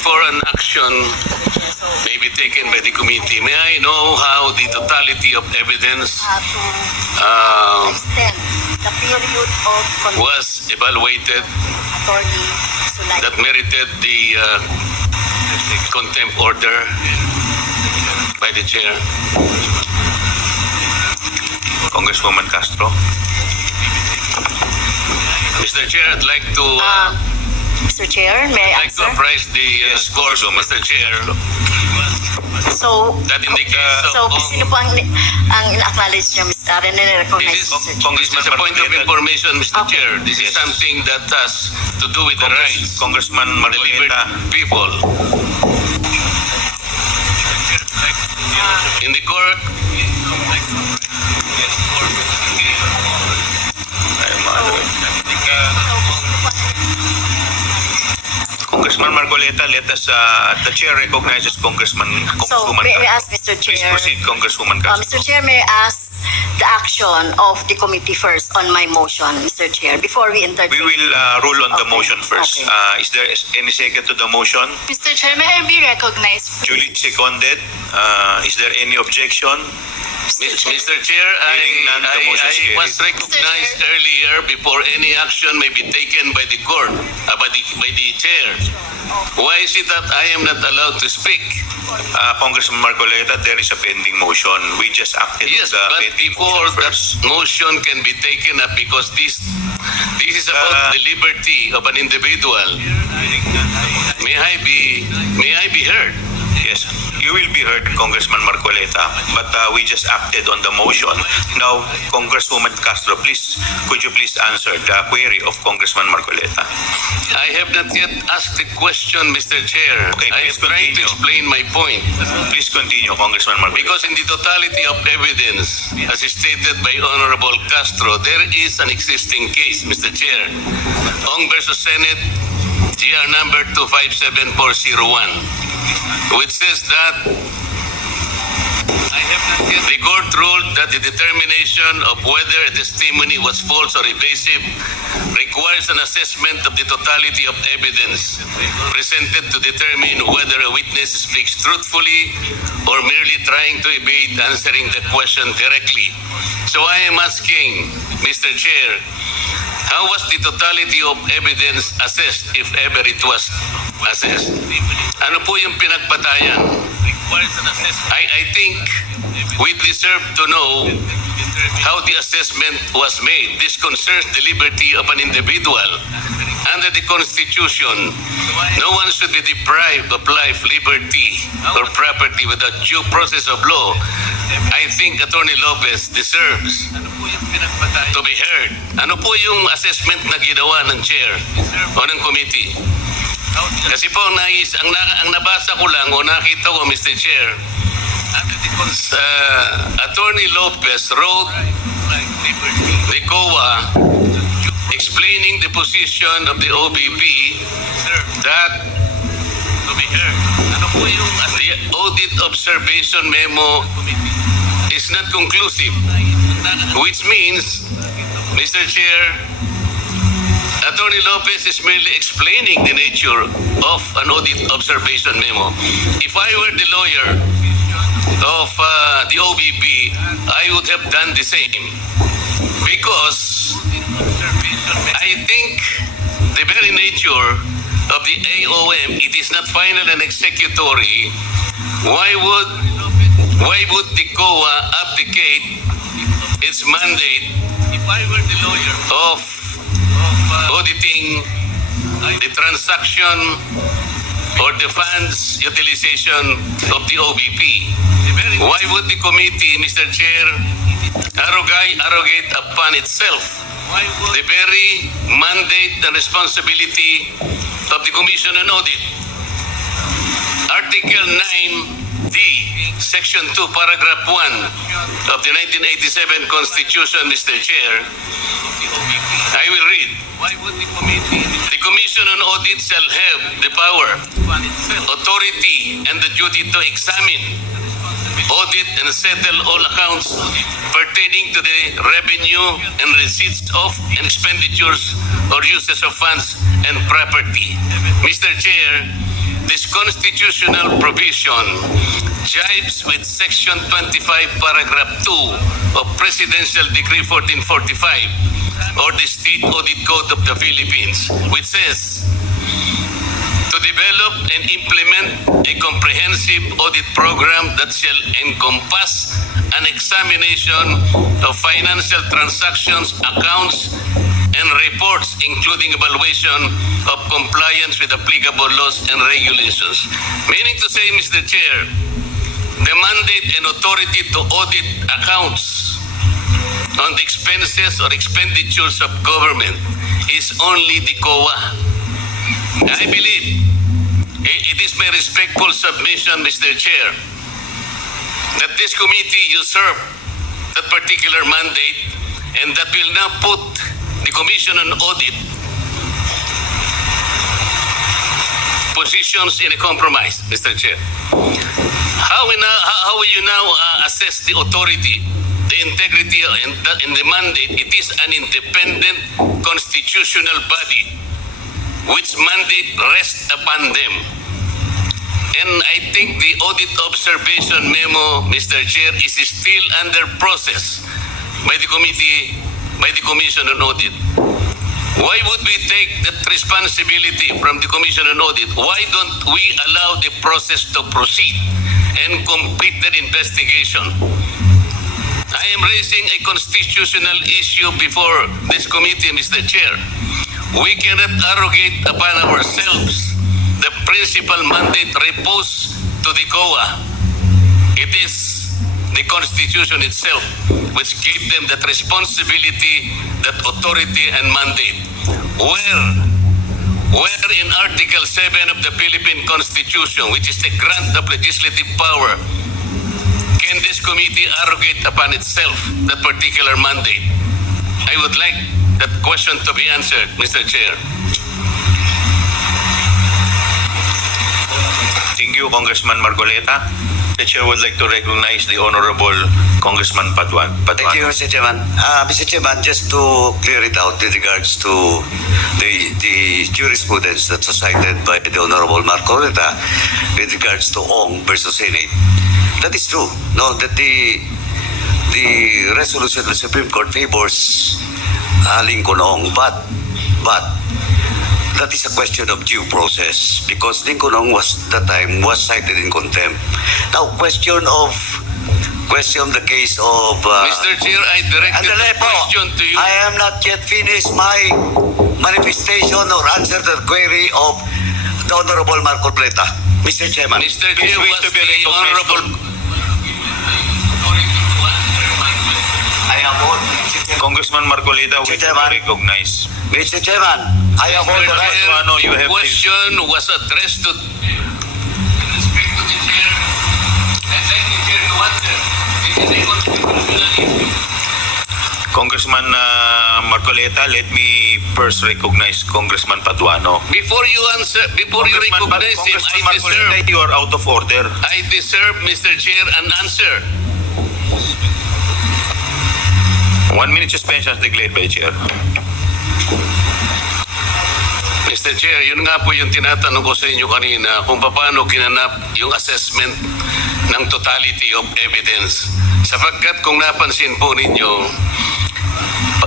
before an action may be taken by the committee, may I know how the totality of evidence To extend the period of was evaluated Attorney Sulay. that merited the contempt order by the chair? Congresswoman Castro. Mr. Chair, I'd like to Mr. Chair, may I I'd like to answer? apprise the scores of Mr. Chair So, that in the case so of sino po ang ina-acknowledge niyo, Mr. and this nire-recognize, Mr. Chair? Congressman is a point of Marcoleta. information, Mr. Okay. Chair. This is Yes. something that has to do with the rights Congressman of the liberty Marcoleta. people. In the court, Congressman Marcoleta, let us, the chair recognizes So, Congresswoman may I Castro. ask, Mr. Please Chair? proceed, Congresswoman Castro. Mr. Chair, may I ask the action of the committee first on my motion, Mr. Chair, before we entertain? We will rule on the Okay. motion first. Okay. Is there any second to the motion? Mr. Chair, may I be recognized? Duly seconded. Is there any objection? Mr. Chair, Hearing none, the motion is I carried. was recognized earlier before any action may be taken by the court, by the chair. Why is it that I am not allowed to speak? Congressman Marcoleta, there is a pending motion. We just acted Yes, on the but pending before motion that first. motion can be taken up, because this is about the liberty of an individual. May I be heard? Yes, you will be heard, Congressman Marcoleta, but we just acted on the motion. Now, Congresswoman Castro, could you please answer the query of Congressman Marcoleta? I have not yet asked the question, Mr. Chair. Okay, I am please trying to continue. explain my point. Please continue, Congressman Marcoleta. Because in the totality of evidence, as stated by Honorable Castro, there is an existing case, Mr. Chair. Ong versus Senate, GR number 257401, which says that the court ruled that the determination of whether a testimony was false or evasive requires an assessment of the totality of evidence presented to determine whether a witness speaks truthfully or merely trying to evade answering the question directly. So I am asking, Mr. Chair, how was the totality of evidence assessed, if ever it was assessed? Ano po yung pinagpatayan? I think we deserve to know how the assessment was made. This concerns the liberty of an individual. Under the Constitution, no one should be deprived of life, liberty, or property without due process of law. I think Attorney Lopez deserves to be heard. Ano po yung assessment na ginawa ng chair o ng committee? Kasi po, ang nabasa ko lang o nakita ko, Mr. Chair, Attorney Lopez wrote the COA explaining the position of the OBP that the audit observation memo is not conclusive, which means, Mr. Chair, Attorney Lopez is merely explaining the nature of an audit observation memo. If I were the lawyer of the OBP, I would have done the same, because I think the very nature of the AOM, it is not final and executory. Why would the COA abdicate its mandate of auditing the transaction or the funds utilization of the OBP? Why would the committee, Mr. Chair, arrogate upon itself the very mandate and responsibility of the Commission on Audit? Article 9D, Section 2, Paragraph 1 of the 1987 Constitution, Mr. Chair, I will read. The Commission on Audit shall have the power, authority, and the duty to examine, audit, and settle all accounts pertaining to the revenue and receipts of and expenditures or uses of funds and property. Mr. Chair, this constitutional provision jibes with Section 25, Paragraph 2 of Presidential Decree 1445 or the State Audit Code of the Philippines, which says, to develop and implement a comprehensive audit program that shall encompass an examination of financial transactions, accounts, and reports, including evaluation of compliance with applicable laws and regulations. Meaning to say, Mr. Chair, the mandate and authority to audit accounts on the expenses or expenditures of government is only the COA. I believe it is my respectful submission, Mr. Chair, that this committee usurped that particular mandate and that will now put the Commission on Audit positions in a compromise, Mr. Chair. How will you now assess the authority, the integrity, and the mandate? It is an independent constitutional body which mandate rests upon them. And I think the audit observation memo, Mr. Chair, is still under process by the committee, by the Commission on Audit. Why would we take that responsibility from the Commission on Audit? Why don't we allow the process to proceed and complete that investigation? I am raising a constitutional issue before this committee, Mr. Chair. We cannot arrogate upon ourselves the principal mandate reposed to the COA. It is the Constitution itself which gave them that responsibility, that authority and mandate. Where in Article 7 of the Philippine Constitution, which is the grant of legislative power, can this committee arrogate upon itself that particular mandate? I would like that question to be answered, Mr. Chair. Thank you, Congressman Marcoleta. The Chair would like to recognize the Honorable Congressman Paduano. Thank you, Mr. Chairman. Mr. Chairman, just to clear it out with regards to the jurisprudence that's cited by the Honorable Marcoleta with regards to Ong versus Senate. That is true, no, that the resolution of the Supreme Court favors Lincoln Ong, but that is a question of due process because Lincoln Ong was cited in contempt. Now, question the case of Mr. Chair, I directed the Andale po, question to you. I am not yet finished my manifestation or answer the query of the Honorable Marcoleta. Mr. Chairman. Mr. Chair, was the Honorable... I have all, Congressman Marcoleta will Mr. Chairman. recognize. Mr. Chairman, I have all the right. Paduano, you have question was addressed to respect to the chair. I'd like the chair to answer. It is a constitutional issue. Congressman Marcoleta, let me first recognize Congressman Paduano. Before you answer, before you recognize him, Congressman I deserve, Marcoleta, you are out of order. I deserve, Mr. Chair, an answer. 1 minute suspension declared by the Chair. Mr. Chair, yun nga po yung tinatanong ko sa inyo kanina kung paano ginanap yung assessment ng totality of evidence. Sapagkat kung napansin po ninyo,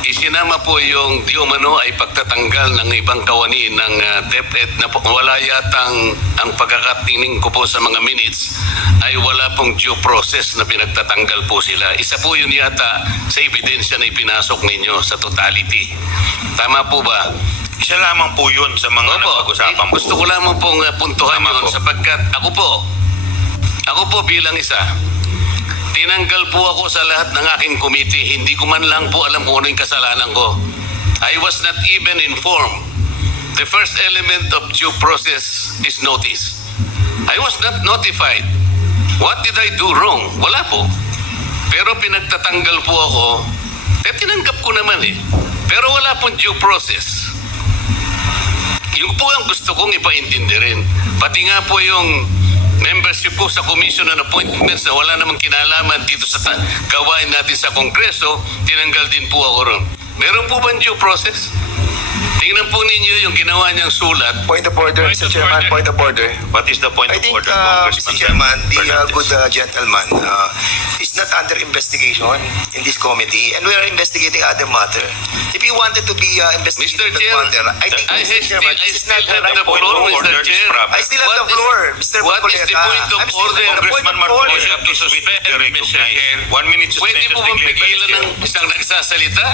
isinama po yung di umano ay pagtatanggal ng ibang kawani ng DepEd na wala yatang ang pagkakatingin ko po sa mga minutes ay wala pong due process na pinagtatanggal po sila. Isa po yun yata sa ebidensya na ipinasok ninyo sa totality. Tama po ba? Isa lamang po yun sa mga napag-usapan po. Gusto ko lamang pong puntuhan Tama yun po. sapagkat ako po bilang isa, tinanggal po ako sa lahat ng aking committee. Hindi ko man lang po alam kung ano yung kasalanan ko. I was not even informed. The first element of due process is notice. I was not notified. What did I do wrong? Wala po. Pero pinagtatanggal po ako. Tinanggap ko naman eh. Pero wala pong due process. Yung po ang gusto kong ipaintindi rin. Pati nga po yung membership po sa Commission on Appointments na wala namang kinalaman dito sa gawain natin sa Kongreso, tinanggal din po ako ron. Meron po ba due process? Tingnan po ninyo yung ginawa niyang sulat. Point of order, Point Mr. of Chairman, order. point of order. What is the point I of think, order, Mr. Congressman Chairman, the Fernandez? good gentleman is not under investigation in this committee, and we are investigating other matter. If you wanted to be investigating Mr. that Chair, matter, I think, Mr. Chairman, I this is still not have the point floor, of Mr. order is Chair. proper. I still have the What is- floor, Mr. What is the Marcoleta. point of I'm still order? on the point Congressman of order. Marcoleta, to please wait suspend, to be Mr. Chair. recognized. 1 minute Pwede suspension po is bang declared by the pigilan chair. ng isang nagsasalita?